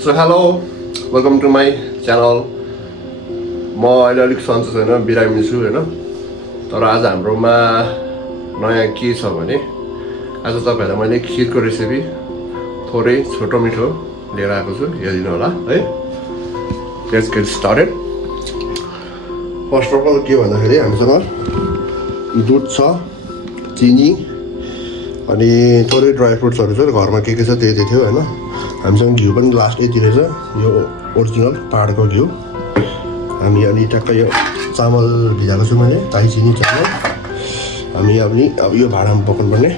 So hello, welcome to my channel. म अहिले अलिक सन्चो छैन, बिरामी छु हैन। तर आज हाम्रोमा नयाँ के छ भने आज तपाईहरुलाई मैले खीरको रेसिपी थोरै छोटो मिठो लिएर आएको छु, हेरिदिनु होला है। Let's get started. First of all के भन्दाखेरि हामीसँग दुध छ, चिनी अनि थोरै ड्राई फ्रुट्सहरु छ, घरमा के छ त्यही थियो हैन। हामीसँग घिउ पनि लास्ट यति रहेछ, यो ओरिजिनल पहाडको घिउ। हामी अनि टक्क यो चामल भिजाएको छु मैले, ताई चिनी चामल। हामी अब यो भाँडामा पकाउनु पर्ने।